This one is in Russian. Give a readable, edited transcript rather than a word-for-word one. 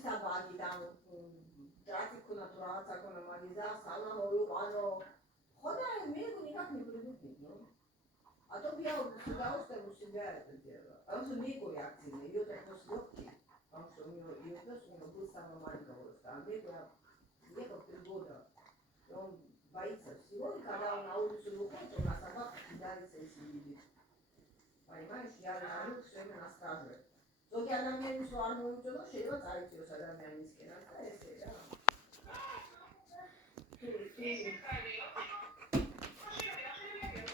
sabati tam трафику на закона магаза, салахою, оно. Хода, мне никак не привыкнет, ну. А то бы я с удовольствием у себя это делала. А он же Мику активный, ее так нос легкий, потому что у него, ее пес у него был с самого маленького роста. А Мику я ехал 3 года, и он боится всего, и когда он на улицу выходит, он на собаку кидается, если видит. Понимаешь, я нахожусь все время на страже. Только ადამიანის არ მოუწოდო, შეიძლება წაიწიოს ადამიანისკენ, ასე ესეა. თუ